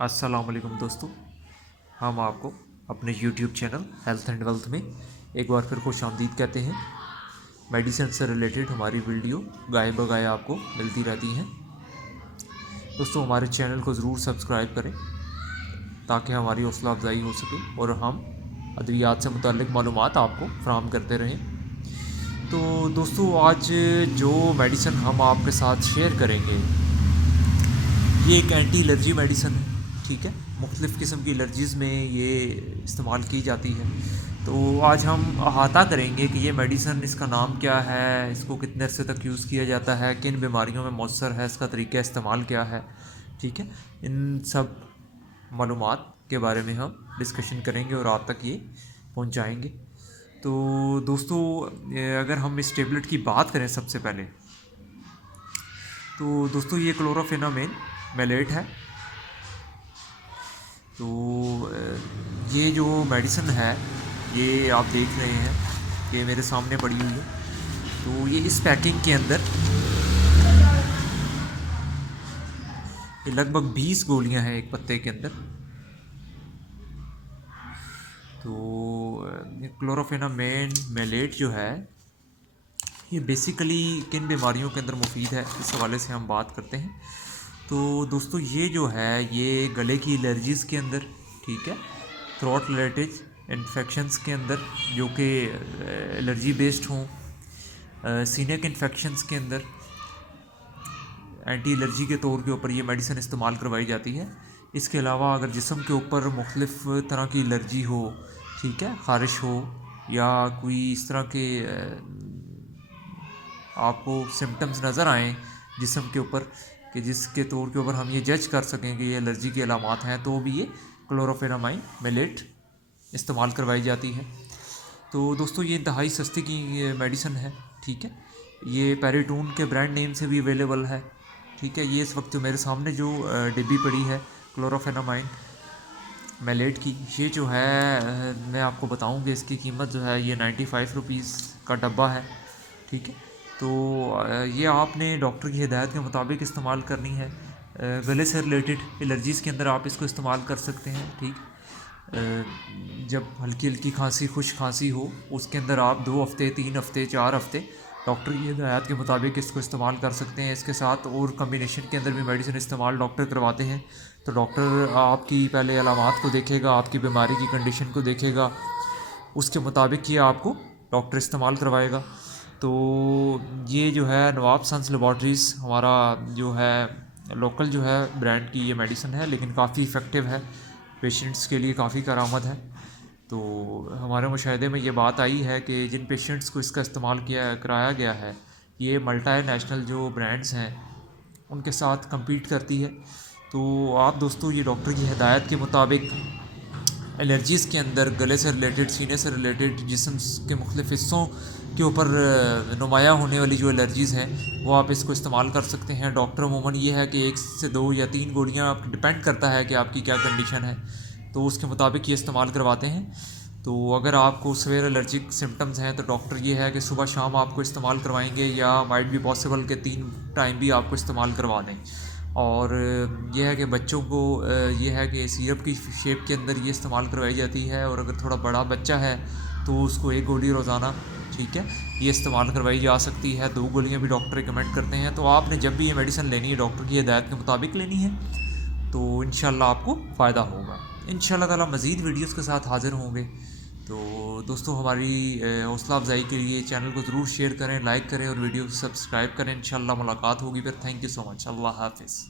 अस्सलाम वालेकुम दोस्तों। हम आपको अपने YouTube channel health and wealth में एक बार फिर खुश आमदीद कहते हैं। मेडिसिन से रिलेटेड हमारी वीडियो गाए बगाए आपको मिलती रहती हैं। दोस्तों, हमारे चैनल को ज़रूर सब्सक्राइब करें ताकि हमारी हौसला अफजाई हो सके और हम अद्वियात से मुतल्लिक़ मालूमात आपको फ़राहम करते रहें। तो दोस्तों, आज जो मेडिसिन हम आपके साथ शेयर करेंगे ये एक एंटी एलर्जी मेडिसिन है। ठीक है, मुख्तलिफ़ किस्म की एलर्जीज़ में ये इस्तेमाल की जाती है। तो आज हम अहाता करेंगे कि ये मेडिसिन, इसका नाम क्या है, इसको कितने अरसे तक यूज़ किया जाता है, किन बीमारियों में मौसर है, इसका तरीक़ा इस्तेमाल क्या है। ठीक है, इन सब मालूमात के बारे में हम डिस्कशन करेंगे और आप तक ये पहुंचाएंगे। तो दोस्तों, अगर हम इस टेबलेट की बात करें सबसे पहले, तो दोस्तों ये क्लोरोफेनामेन मेलेट है। तो ये जो मेडिसिन है ये आप देख रहे हैं कि मेरे सामने पड़ी हुई है। तो ये इस पैकिंग के अंदर ये लगभग 20 गोलियां हैं एक पत्ते के अंदर। तो क्लोरोफेनामेन मेलेट जो है ये बेसिकली किन बीमारियों के अंदर मुफीद है, इस हवाले से हम बात करते हैं। तो दोस्तों, ये जो है ये गले की एलर्जीज़ के अंदर, ठीक है, थ्रोट रिलेटेड इन्फेक्शंस के अंदर जो कि एलर्जी बेस्ड हों, सीने के इन्फेक्शंस के अंदर एंटी एलर्जी के तौर के ऊपर ये मेडिसिन इस्तेमाल करवाई जाती है। इसके अलावा अगर जिस्म के ऊपर मुख्तलिफ़ तरह की एलर्जी हो, ठीक है, ख़ारिश हो या कोई इस तरह के आपको सिम्टम्स नज़र आएँ जिस्म के ऊपर कि जिसके तौर के ऊपर हम ये जज कर सकें कि ये एलर्जी की अलामात हैं, तो भी ये क्लोरोफेनामाइन मेलेट इस्तेमाल करवाई जाती है। तो दोस्तों, ये इंतहाई सस्ती की मेडिसिन है। ठीक है, ये पैराटून के ब्रांड नेम से भी अवेलेबल है। ठीक है, ये इस वक्त जो मेरे सामने जो डिब्बी पड़ी है क्लोरोफेनामाइन मेलेट की, ये जो है मैं आपको बताऊं कि इसकी कीमत जो है ये 95 रुपीज़ का डब्बा है। ठीक है, तो ये आपने डॉक्टर की हिदायत के मुताबिक इस्तेमाल करनी है। गले से रिलेटेड एलर्जीज़ के अंदर आप इसको इस्तेमाल कर सकते हैं। ठीक, जब हल्की हल्की खांसी, खुश खांसी हो, उसके अंदर आप 2 हफ़्ते, 3 हफ़्ते, 4 हफ़्ते डॉक्टर की हिदायत के मुताबिक इसको इस्तेमाल कर सकते हैं। इसके साथ और कम्बिनेशन के अंदर भी मेडिसिन इस्तेमाल डॉक्टर करवाते हैं। तो डॉक्टर आपकी पहले अलामात को देखेगा, आपकी बीमारी की कंडीशन को देखेगा, उसके मुताबिक ये आपको डॉक्टर इस्तेमाल करवाएगा। तो ये जो है नवाब सन्स लेबॉर्ट्रीज़ हमारा जो है लोकल जो है ब्रांड की ये मेडिसिन है, लेकिन काफ़ी इफ़ेक्टिव है, पेशेंट्स के लिए काफ़ी करामद है। तो हमारे मुशाहिदे में ये बात आई है कि जिन पेशेंट्स को इसका इस्तेमाल कराया गया है, ये मल्टी नेशनल जो ब्रांड्स हैं उनके साथ compete करती है। तो आप दोस्तों, ये डॉक्टर की हिदायत के मुताबिक एलर्जीज़ के अंदर गले से रिलेटेड, सीने से रिलेटेड, जिस्म के मुख्तलिफ़ हिस्सों के ऊपर नुमायाँ होने वाली जो एलर्जीज़ हैं वो आप इसको इस्तेमाल कर सकते हैं। डॉक्टर अमूमन ये है कि 1 से 2 या 3 गोलियाँ आप डिपेंड करता है कि आपकी क्या कंडीशन है, तो उसके मुताबिक ये इस्तेमाल करवाते हैं। तो अगर आपको सेवियर एलर्जिक सिम्टम्स हैं तो डॉक्टर ये है कि सुबह शाम आपको इस्तेमाल करवाएंगे, या माइट भी पॉसिबल कि 3 टाइम भी आपको इस्तेमाल करवा दें। और यह है कि बच्चों को ये है कि सिरप की शेप के अंदर ये इस्तेमाल करवाई जाती है, और अगर थोड़ा बड़ा बच्चा है तो उसको 1 गोली रोज़ाना, ठीक है, ये इस्तेमाल करवाई जा सकती है। 2 गोलियां भी डॉक्टर रिकमेंड करते हैं। तो आपने जब भी ये मेडिसिन लेनी है डॉक्टर की हिदायत के मुताबिक लेनी है, तो इंशाल्लाह आपको फ़ायदा होगा। इंशाल्लाह ताला मज़ीद वीडियोज़ के साथ हाज़िर होंगे। तो दोस्तों, हमारी हौसला अफजाई के लिए चैनल को ज़रूर शेयर करें, लाइक करें और वीडियो को सब्सक्राइब करें। इंशाल्लाह मुलाकात होगी फिर। Thank you so much. अल्लाह हाफ़िज़।